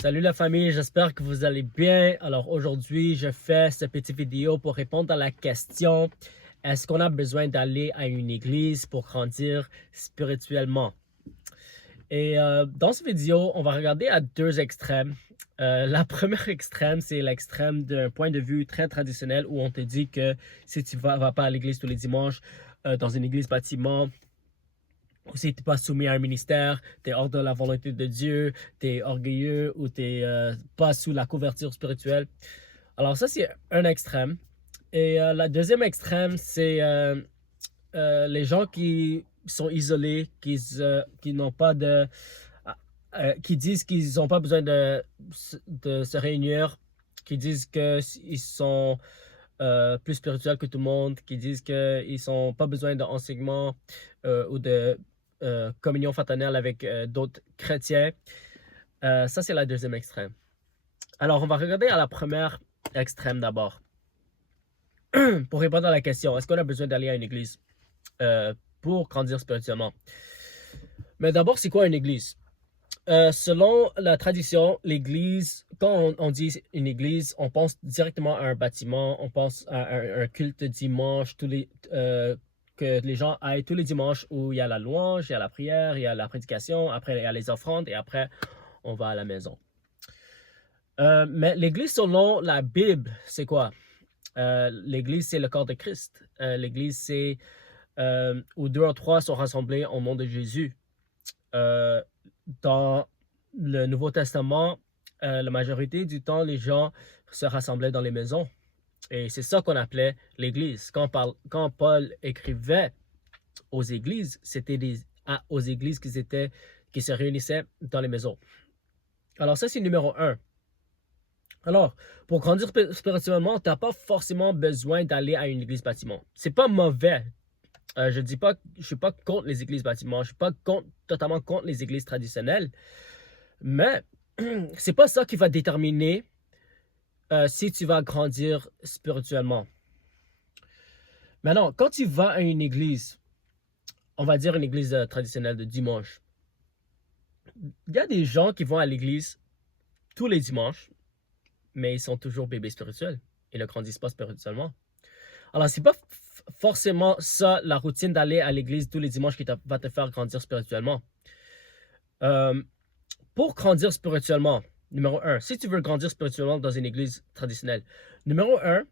Salut la famille, j'espère que vous allez bien. Alors aujourd'hui, je fais cette petite vidéo pour répondre à la question, est-ce qu'on a besoin d'aller à une église pour grandir spirituellement? Et dans cette vidéo, on va regarder à deux extrêmes. La première extrême, c'est l'extrême d'un point de vue très traditionnel où on te dit que si tu vas pas à l'église tous les dimanches, dans une église bâtiment, ou si tu n'es pas soumis à un ministère, tu es hors de la volonté de Dieu, tu es orgueilleux ou tu n'es pas sous la couverture spirituelle. Alors ça, c'est un extrême. Et la deuxième extrême, c'est les gens qui sont isolés, qui n'ont pas de... qui disent qu'ils n'ont pas besoin de se réunir, qui disent qu'ils sont plus spirituels que tout le monde, qui disent qu'ils n'ont pas besoin d'enseignement ou de communion fraternelle avec d'autres chrétiens. Ça, c'est la deuxième extrême. Alors, on va regarder à la première extrême d'abord. Pour répondre à la question, est-ce qu'on a besoin d'aller à une église pour grandir spirituellement? Mais d'abord, c'est quoi une église? Selon la tradition, l'église, quand on dit une église, on pense directement à un bâtiment, on pense à un culte dimanche, que les gens aillent tous les dimanches où il y a la louange, il y a la prière, il y a la prédication, après il y a les offrandes et après on va à la maison. Mais l'église selon la Bible, c'est quoi? L'église, c'est le corps de Christ. L'église, c'est où deux ou trois sont rassemblés au nom de Jésus. Dans le Nouveau Testament, la majorité du temps, les gens se rassemblaient dans les maisons. Et c'est ça qu'on appelait l'Église. Quand Paul écrivait aux églises, c'était aux églises qui se réunissaient dans les maisons. Alors ça, c'est numéro un. Alors, pour grandir spirituellement, tu n'as pas forcément besoin d'aller à une église bâtiment. C'est pas mauvais. Je suis pas contre les églises bâtiments, je suis pas totalement contre les églises traditionnelles, mais c'est pas ça qui va déterminer si tu vas grandir spirituellement. Maintenant, quand tu vas à une église, on va dire une église traditionnelle de dimanche, il y a des gens qui vont à l'église tous les dimanches, mais ils sont toujours bébés spirituels. Ils ne grandissent pas spirituellement. Alors, c'est pas forcément ça la routine d'aller à l'église tous les dimanches qui va te faire grandir spirituellement. Pour grandir spirituellement, numéro un, si tu veux grandir spirituellement dans une église traditionnelle, numéro un,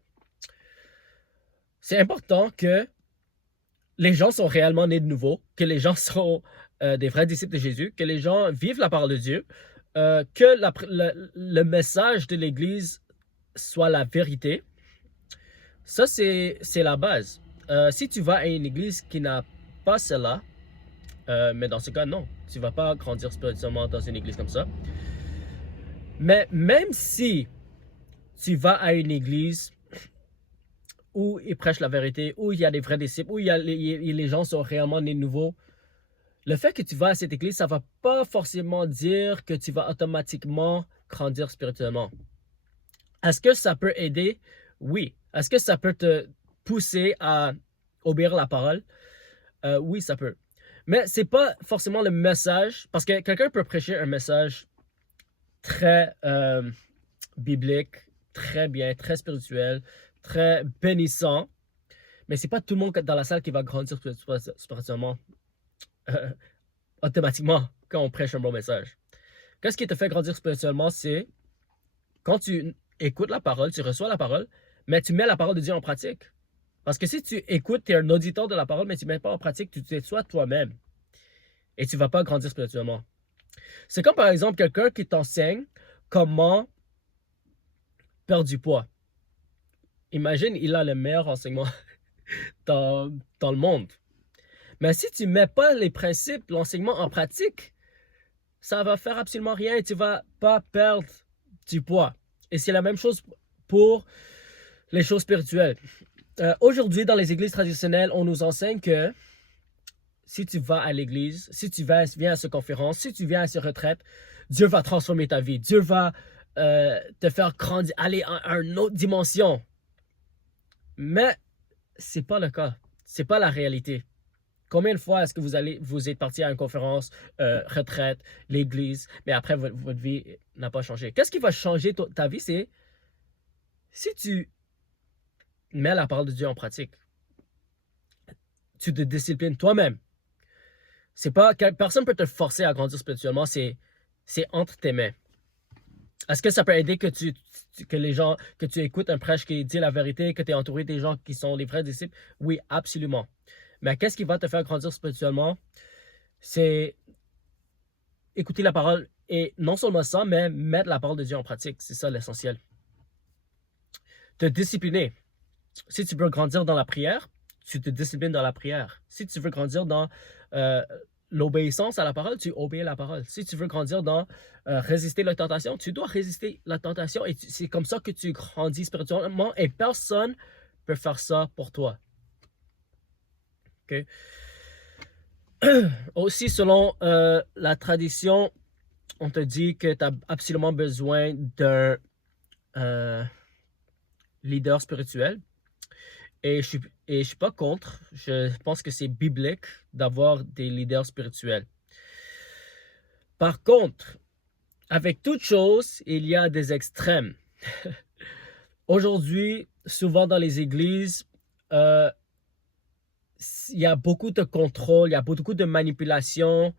c'est important que les gens sont réellement nés de nouveau, que les gens sont des vrais disciples de Jésus, que les gens vivent la parole de Dieu, que le message de l'église soit la vérité. Ça, c'est la base. Si tu vas à une église qui n'a pas cela, mais dans ce cas, non. Tu ne vas pas grandir spirituellement dans une église comme ça. Mais même si tu vas à une église où ils prêchent la vérité, où il y a des vrais disciples, où les gens sont réellement nés de nouveau, le fait que tu vas à cette église, ça ne va pas forcément dire que tu vas automatiquement grandir spirituellement. Est-ce que ça peut aider? Oui. Est-ce que ça peut te pousser à obéir la parole? Oui, ça peut. Mais c'est pas forcément le message, parce que quelqu'un peut prêcher un message très biblique, très bien, très spirituel, très bénissant, mais c'est pas tout le monde dans la salle qui va grandir spirituellement automatiquement quand on prêche un bon message. Qu'est-ce qui te fait grandir spirituellement, c'est quand tu écoutes la parole, tu reçois la parole, mais tu mets la parole de Dieu en pratique. Parce que si tu écoutes, tu es un auditeur de la parole, mais tu ne mets pas en pratique, tu te sois toi-même. Et tu ne vas pas grandir spirituellement. C'est comme par exemple quelqu'un qui t'enseigne comment perdre du poids. Imagine, il a le meilleur enseignement dans le monde. Mais si tu ne mets pas les principes, l'enseignement en pratique, ça va faire absolument rien et tu ne vas pas perdre du poids. Et c'est la même chose pour les choses spirituelles. Aujourd'hui, dans les églises traditionnelles, on nous enseigne que si tu vas à l'église, si tu viens à cette conférence, si tu viens à cette retraite, Dieu va transformer ta vie. Dieu va te faire grandir, aller à une autre dimension. Mais c'est pas le cas. C'est pas la réalité. Combien de fois est-ce que vous êtes parti à une conférence, retraite, l'église, mais après votre vie n'a pas changé? Qu'est-ce qui va changer ta vie? C'est si tu mets la parole de Dieu en pratique, tu te disciplines toi-même. C'est pas, personne ne peut te forcer à grandir spirituellement, c'est entre tes mains. Est-ce que ça peut aider que que tu écoutes un prêche qui dit la vérité, que tu es entouré des gens qui sont les vrais disciples? Oui, absolument. Mais qu'est-ce qui va te faire grandir spirituellement? C'est écouter la parole et non seulement ça, mais mettre la parole de Dieu en pratique. C'est ça l'essentiel. Te discipliner. Si tu veux grandir dans la prière, tu te disciplines dans la prière. Si tu veux grandir dans l'obéissance à la parole, tu obéis à la parole. Si tu veux grandir dans résister la tentation, tu dois résister la tentation et c'est comme ça que tu grandis spirituellement et personne ne peut faire ça pour toi. OK? Aussi, selon la tradition, on te dit que tu as absolument besoin d'un leader spirituel. Et je suis pas contre. Je pense que c'est biblique d'avoir des leaders spirituels. Par contre, avec toute chose, il y a des extrêmes. Aujourd'hui, souvent dans les églises, il y a beaucoup de contrôle, il y a beaucoup de manipulation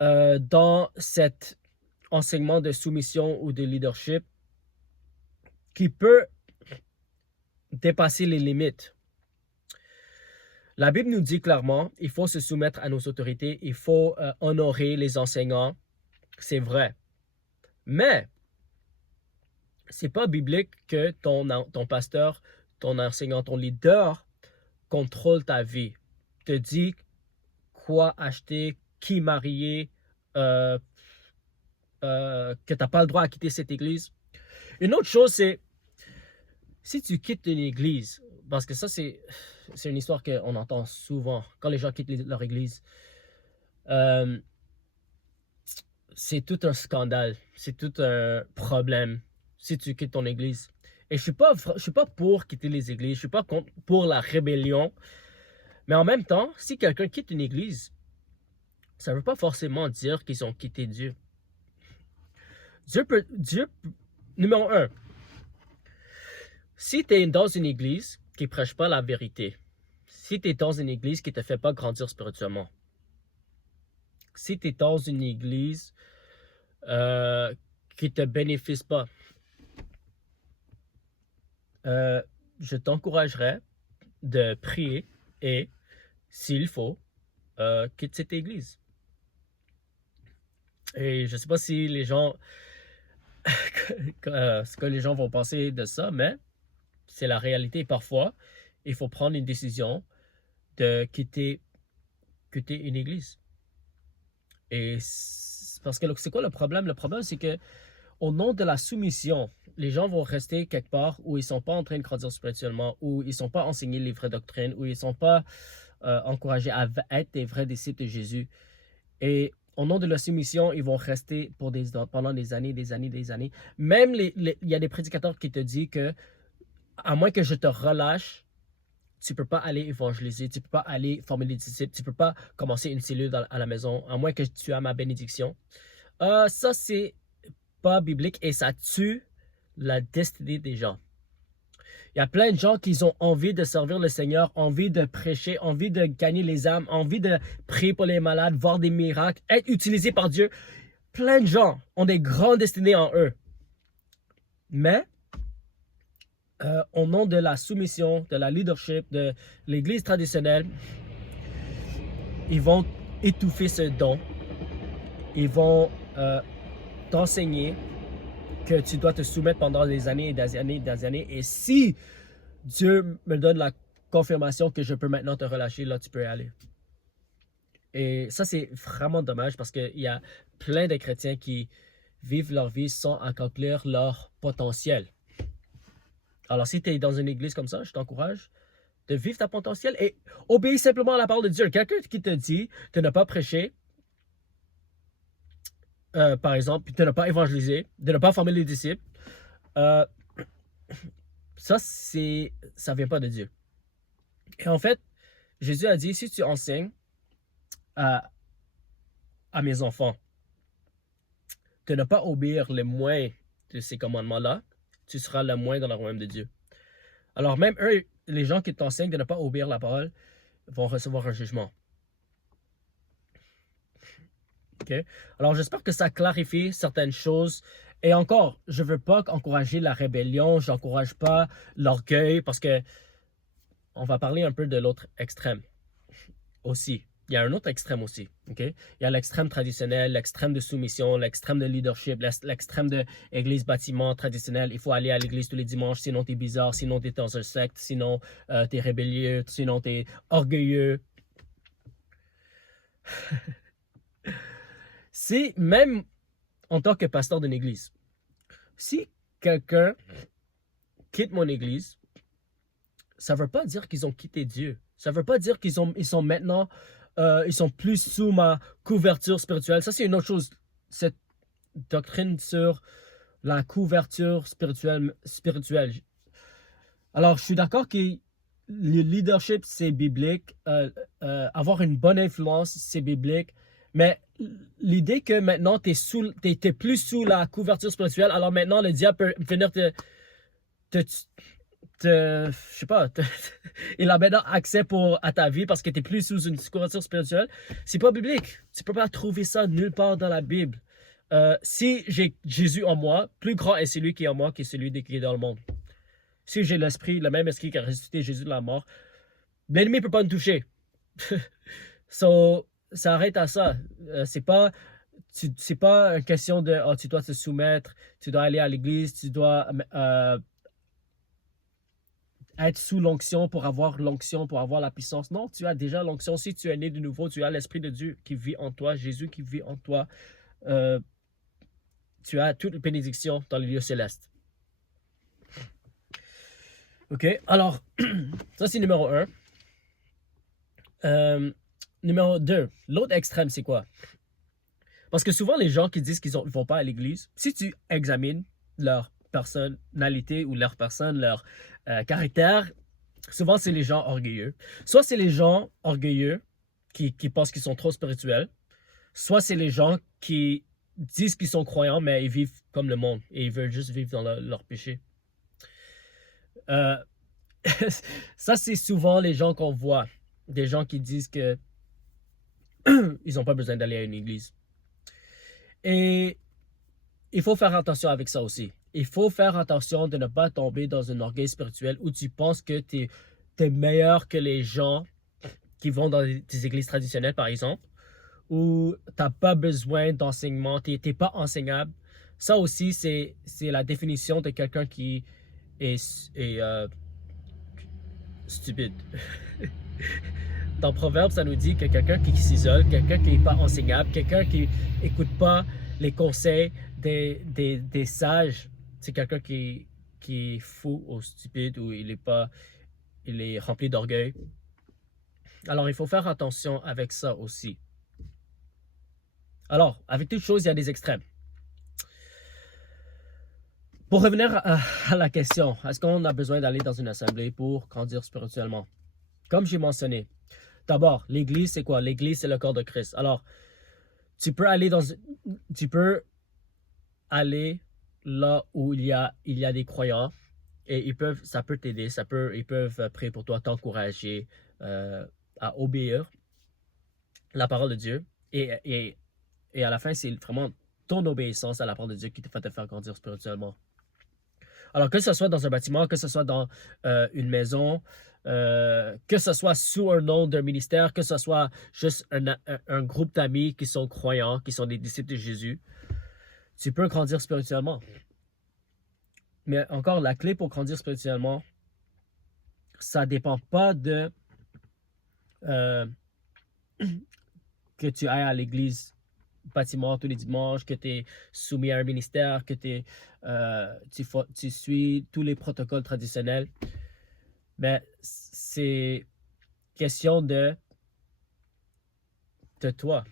dans cet enseignement de soumission ou de leadership qui peut dépasser les limites. La Bible nous dit clairement, il faut se soumettre à nos autorités, il faut honorer les enseignants, c'est vrai. Mais, c'est pas biblique que ton pasteur, ton enseignant, ton leader contrôle ta vie, te dit quoi acheter, qui marier, que tu n'as pas le droit à quitter cette église. Une autre chose, c'est si tu quittes une église, parce que ça, c'est une histoire qu'on entend souvent quand les gens quittent leur église. C'est tout un scandale, c'est tout un problème si tu quittes ton église. Et je suis pas pour quitter les églises, je suis pas pour la rébellion. Mais en même temps, si quelqu'un quitte une église, ça ne veut pas forcément dire qu'ils ont quitté Dieu. Numéro un, si tu es dans une église qui ne prêche pas la vérité, si tu es dans une église qui ne te fait pas grandir spirituellement, si tu es dans une église qui ne te bénéficie pas, je t'encouragerais de prier et, s'il faut, quitte cette église. Et je ne sais pas si les gens, ce que les gens vont penser de ça, mais c'est la réalité. Parfois, il faut prendre une décision de quitter une église. Et parce que c'est quoi le problème? Le problème, c'est que au nom de la soumission, les gens vont rester quelque part où ils ne sont pas en train de grandir spirituellement, où ils ne sont pas enseignés les vraies doctrines, où ils ne sont pas encouragés à être des vrais disciples de Jésus. Et au nom de la soumission, ils vont rester pendant des années. Même il y a des prédicateurs qui te disent que, à moins que je te relâche, tu ne peux pas aller évangéliser, tu ne peux pas aller former des disciples, tu ne peux pas commencer une cellule à la maison, à moins que tu aies ma bénédiction. Ça, c'est pas biblique et ça tue la destinée des gens. Il y a plein de gens qui ont envie de servir le Seigneur, envie de prêcher, envie de gagner les âmes, envie de prier pour les malades, voir des miracles, être utilisés par Dieu. Plein de gens ont des grandes destinées en eux. Mais, au nom de la soumission, de la leadership, de l'Église traditionnelle, ils vont étouffer ce don. Ils vont t'enseigner que tu dois te soumettre pendant des années et des années et des années. Et si Dieu me donne la confirmation que je peux maintenant te relâcher, là, tu peux y aller. Et ça, c'est vraiment dommage parce qu'il y a plein de chrétiens qui vivent leur vie sans accomplir leur potentiel. Alors, si tu es dans une église comme ça, je t'encourage de vivre ta potentiel et obéir simplement à la parole de Dieu. Quelqu'un qui te dit de ne pas prêcher, par exemple, de ne pas évangéliser, de ne pas former les disciples, ça vient pas de Dieu. Et en fait, Jésus a dit, si tu enseignes à, à mes enfants de ne pas obéir les moins de ces commandements-là, tu seras le moins dans le royaume de Dieu. Alors même eux, les gens qui t'enseignent de ne pas obéir la parole vont recevoir un jugement. Okay? Alors j'espère que ça clarifie certaines choses. Et encore, je ne veux pas encourager la rébellion, je n'encourage pas l'orgueil, parce que on va parler un peu de l'autre extrême aussi. Il y a un autre extrême aussi. Okay? Il y a l'extrême traditionnel, l'extrême de soumission, l'extrême de leadership, l'extrême de église bâtiment traditionnel. Il faut aller à l'église tous les dimanches, sinon tu es bizarre, sinon tu es dans un secte, sinon tu es rébellieux, sinon tu es orgueilleux. C'est même en tant que pasteur d'une église. Si quelqu'un quitte mon église, ça ne veut pas dire qu'ils ont quitté Dieu. Ça ne veut pas dire qu'ils sont maintenant, ils sont plus sous ma couverture spirituelle. Ça, c'est une autre chose. Cette doctrine sur la couverture spirituelle. Alors, je suis d'accord que le leadership, c'est biblique. Avoir une bonne influence, c'est biblique. Mais l'idée que maintenant, tu es plus sous la couverture spirituelle, alors maintenant, le diable peut venir je sais pas, il a maintenant accès à ta vie parce que tu es plus sous une couverture spirituelle. C'est pas biblique. Tu peux pas trouver ça nulle part dans la Bible. Si j'ai Jésus en moi, plus grand est celui qui est en moi que celui qui est dans le monde. Si j'ai l'esprit, le même esprit qui a ressuscité Jésus de la mort, l'ennemi ne peut pas me toucher. So, ça arrête à ça. C'est pas une question de tu dois te soumettre, tu dois aller à l'église, tu dois être sous l'onction pour avoir la puissance. Non, tu as déjà l'onction. Si tu es né de nouveau, tu as l'Esprit de Dieu qui vit en toi, Jésus qui vit en toi. Tu as toute bénédiction dans les lieux célestes. OK, alors, ça c'est numéro 1. Numéro 2, l'autre extrême, c'est quoi? Parce que souvent, les gens qui disent qu'ils ne vont pas à l'église, si tu examines leur personnalité ou leur personne, leur caractère, souvent, c'est les gens orgueilleux. Soit c'est les gens orgueilleux qui pensent qu'ils sont trop spirituels, soit c'est les gens qui disent qu'ils sont croyants, mais ils vivent comme le monde et ils veulent juste vivre dans leur péché. Ça, c'est souvent les gens qu'on voit. Des gens qui disent que ils n'ont pas besoin d'aller à une église. Et il faut faire attention avec ça aussi. Il faut faire attention de ne pas tomber dans un orgueil spirituel où tu penses que tu es meilleur que les gens qui vont dans des églises traditionnelles, par exemple, où tu n'as pas besoin d'enseignement, tu n'es pas enseignable. Ça aussi, c'est la définition de quelqu'un qui est stupide. Dans Proverbes, ça nous dit que quelqu'un qui s'isole, quelqu'un qui n'est pas enseignable, quelqu'un qui n'écoute pas les conseils des sages, c'est quelqu'un qui est fou ou stupide ou il est rempli d'orgueil. Alors, il faut faire attention avec ça aussi. Alors, avec toute chose, il y a des extrêmes. Pour revenir à la question, est-ce qu'on a besoin d'aller dans une assemblée pour grandir spirituellement? Comme j'ai mentionné, d'abord, l'Église, c'est quoi? L'Église, c'est le corps de Christ. Alors, tu peux aller là où il y a des croyants et ça peut t'aider, ils peuvent prier pour toi, t'encourager à obéir la parole de Dieu. Et à la fin, c'est vraiment ton obéissance à la parole de Dieu qui te fait te faire grandir spirituellement. Alors, que ce soit dans un bâtiment, que ce soit dans une maison, que ce soit sous un nom d'un ministère, que ce soit juste un groupe d'amis qui sont croyants, qui sont des disciples de Jésus, tu peux grandir spirituellement. Mais encore, la clé pour grandir spirituellement, ça ne dépend pas de que tu ailles à l'église bâtiment tous les dimanches, que tu es soumis à un ministère, que tu suis tous les protocoles traditionnels. Mais c'est question de toi.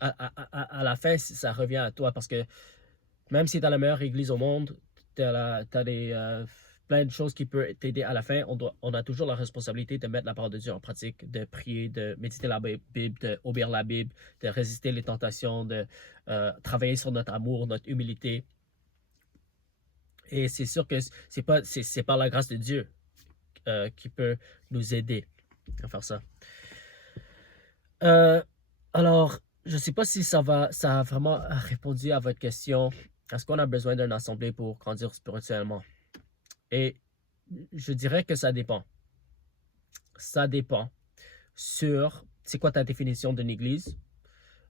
À la fin, ça revient à toi parce que même si tu as la meilleure église au monde, tu as des plein de choses qui peuvent t'aider à la fin. On a toujours la responsabilité de mettre la parole de Dieu en pratique, de prier, de méditer la Bible, d'obéir la Bible, de résister les tentations, de travailler sur notre amour, notre humilité. Et c'est sûr que c'est par la grâce de Dieu qui peut nous aider à faire ça. Alors, je ne sais pas si ça a vraiment répondu à votre question. Est-ce qu'on a besoin d'une assemblée pour grandir spirituellement? Et je dirais que ça dépend. Ça dépend sur c'est quoi ta définition d'une église.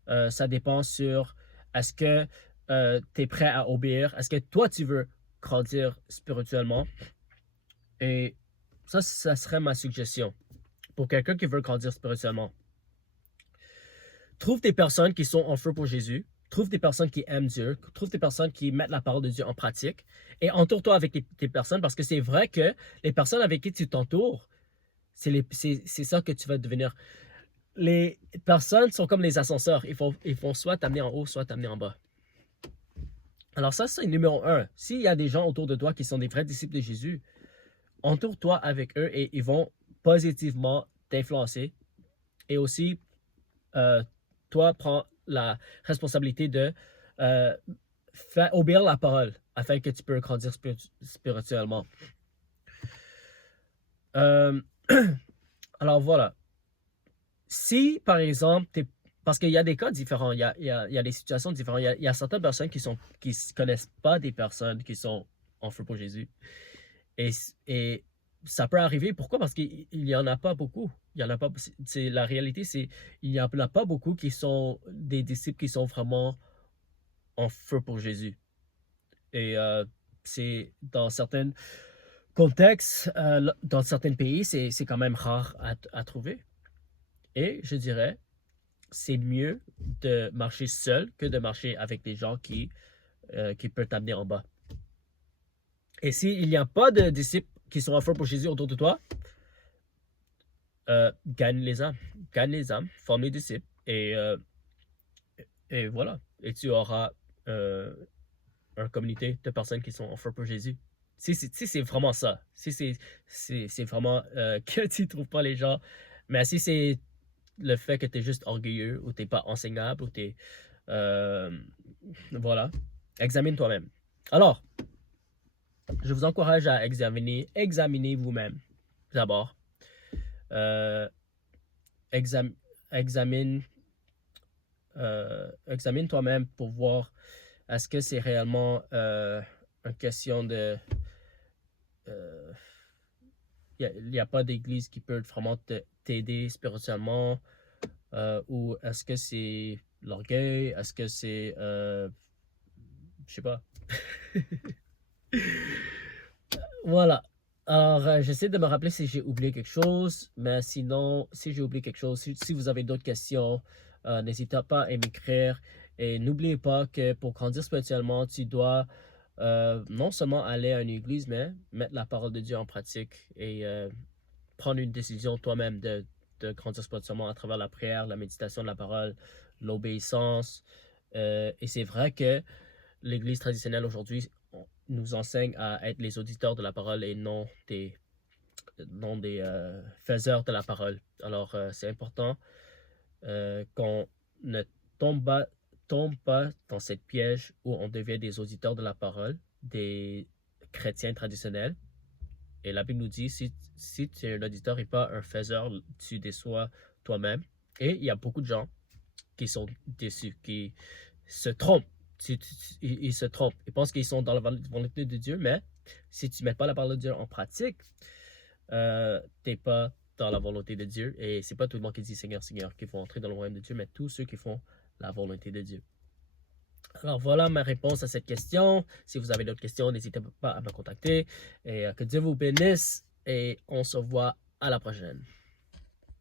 Ça dépend sur est-ce que tu es prêt à obéir? Est-ce que toi, tu veux grandir spirituellement? Et ça serait ma suggestion pour quelqu'un qui veut grandir spirituellement. Trouve des personnes qui sont en feu pour Jésus. Trouve des personnes qui aiment Dieu. Trouve des personnes qui mettent la parole de Dieu en pratique. Et entoure-toi avec des personnes parce que c'est vrai que les personnes avec qui tu t'entoures, c'est ça que tu vas devenir. Les personnes sont comme les ascenseurs. Ils vont soit t'amener en haut, soit t'amener en bas. Alors ça, c'est numéro 1. S'il y a des gens autour de toi qui sont des vrais disciples de Jésus, entoure-toi avec eux et ils vont positivement t'influencer. Et aussi, toi, prends la responsabilité de faire obéir la parole afin que tu peux grandir spirituellement. Alors voilà. Si, par exemple, parce qu'il y a des cas différents, il y a des situations différentes. Il y a certaines personnes qui ne connaissent pas des personnes qui sont en feu pour Jésus. Et ça peut arriver. Pourquoi? Parce qu'il n'y en a pas beaucoup. Il y en a pas. La réalité, c'est il n'y en a pas beaucoup qui sont des disciples qui sont vraiment en feu pour Jésus. Et c'est dans certains contextes, dans certains pays, c'est quand même rare à trouver. Et je dirais, c'est mieux de marcher seul que de marcher avec des gens qui peuvent t'amener en bas. Et s'il n'y a pas de disciples qui sont en feu pour Jésus autour de toi, gagne les âmes, forme les disciples, et voilà. Et tu auras une communauté de personnes qui sont en feu pour Jésus. Si c'est vraiment ça, si c'est vraiment que tu ne trouves pas les gens, mais si c'est le fait que tu es juste orgueilleux ou tu n'es pas enseignable ou tu es... voilà, examine toi-même. Alors, je vous encourage à examiner vous-même d'abord. Examine toi-même pour voir est-ce que c'est réellement une question de... Il n'y a pas d'église qui peut vraiment t'aider spirituellement ou est-ce que c'est l'orgueil? Est-ce que c'est... je sais pas. Voilà. Alors, j'essaie de me rappeler si j'ai oublié quelque chose, mais sinon, si j'ai oublié quelque chose, si vous avez d'autres questions, n'hésitez pas à m'écrire. Et n'oubliez pas que pour grandir spirituellement, tu dois non seulement aller à une église, mais mettre la parole de Dieu en pratique et prendre une décision toi-même de grandir spirituellement à travers la prière, la méditation de la parole, l'obéissance. Et c'est vrai que l'Église traditionnelle aujourd'hui nous enseigne à être les auditeurs de la parole et non des faiseurs de la parole. Alors, c'est important qu'on ne tombe pas dans cette piège où on devient des auditeurs de la parole, des chrétiens traditionnels. Et la Bible nous dit, si tu es un auditeur et pas un faiseur, tu déçois toi-même. Et il y a beaucoup de gens qui sont déçus, qui se trompent. Ils se trompent. Ils pensent qu'ils sont dans la volonté de Dieu, mais si tu ne mets pas la parole de Dieu en pratique, tu n'es pas dans la volonté de Dieu. Et c'est pas tout le monde qui dit Seigneur, Seigneur, qui vont entrer dans le royaume de Dieu, mais tous ceux qui font la volonté de Dieu. Alors voilà ma réponse à cette question. Si vous avez d'autres questions, n'hésitez pas à me contacter. Et que Dieu vous bénisse et on se voit à la prochaine.